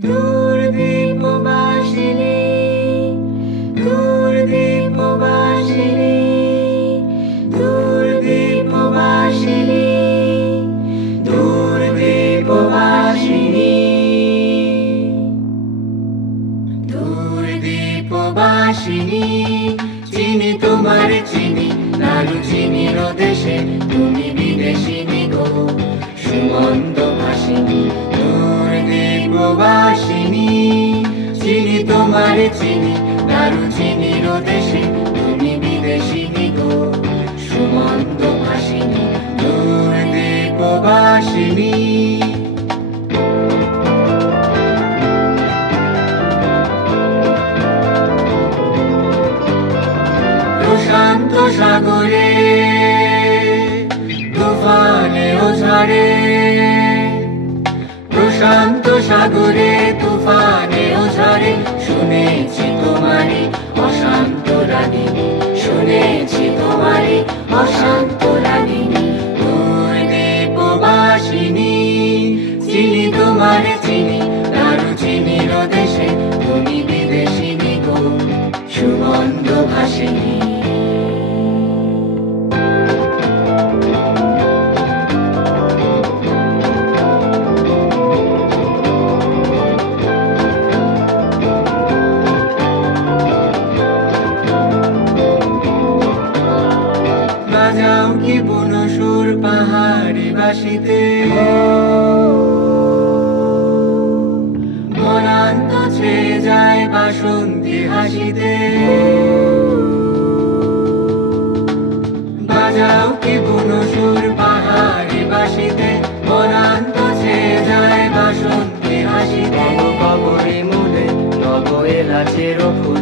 দূরদীপবাসিনী দূরদীপবাসিনী দূরদীপবাসিনী দূরদীপবাসিনী দূরদীপবাসিনী চিনি তোমার চিনি নারু চিনির দেশে তুমি বিদেশিনী গো সুমন্ত ভাসিনী দূরদীপবাসিনী চিনি তোমার চিনি নারু চিনির দেশে তুমি বিদেশিনী গো সুমন্ত ভাসিনী দূরদীপবাসিনী প্রশান্ত সাগরে তুফানে ও ঝড়ে প্রশান্ত সাগরে তুফানে ও ঝড়ে শুনেছি তোমারি অশান্ত রাগিনী শুনেছি তোমারি অশান্ত রাগিনী দূরদীপবাসিনী চিনি তোমার চিনি নারু চিনির দেশে তুমি বিদেশিনী গো সুমন্ত ভাসিনী বাজাও কি বুনো সুর পাহাড়ি বাসিতে মনান্ত ছেয়ে যায় বাসন্তী হাসিতে বাজাও কি বুনো সুর পাহাড়ি বাসিতে মনান্ত ছেয়ে যায় বাসন্তী হাসিতে কবরে মনে নব এলাচের ফুল